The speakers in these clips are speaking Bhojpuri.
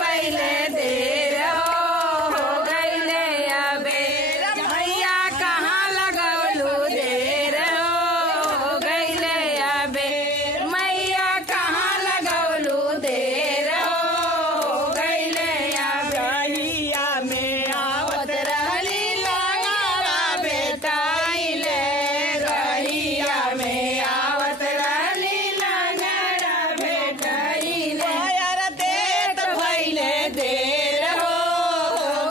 भइले देर हो गइले अबेर मैया कहाँ लगौलू देर हो गइले अबेर मैया कहाँ लगौलू देर हो गइले अबेरिया में आवत रहली लगावा बेटाइले रहिया में आवत रहली लगड़ा बेटाइले यार देत भइले देर हो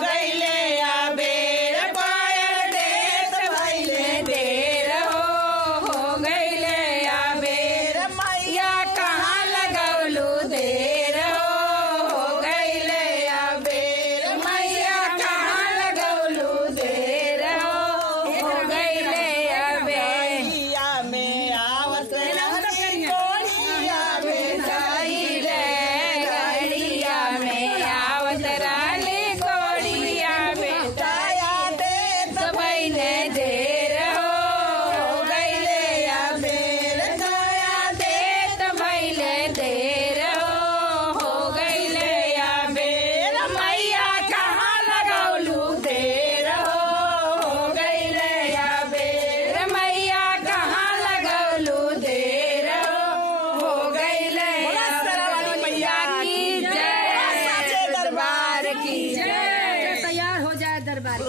गइले अबेर पायल देत भइले देर हो गइले अबेर मैया कहाँ लगौलू देर हो गइले अबेर मैया कहाँ लगौलू देर हो गइले अबेरिया में आवत रहली कोढ़िया बेटाइले गड़िया में आवत रहली कोढ़िया बेटाया देत भइले देर हो गइले अबेर दया देत भइले देर हो गइले अबेर मैया कहाँ लगौलू देर हो गइले अबेर मैया कहाँ लगौलू देर हो गइले मैया की जय दरबार की जय। तैयार हो जाए दरबार।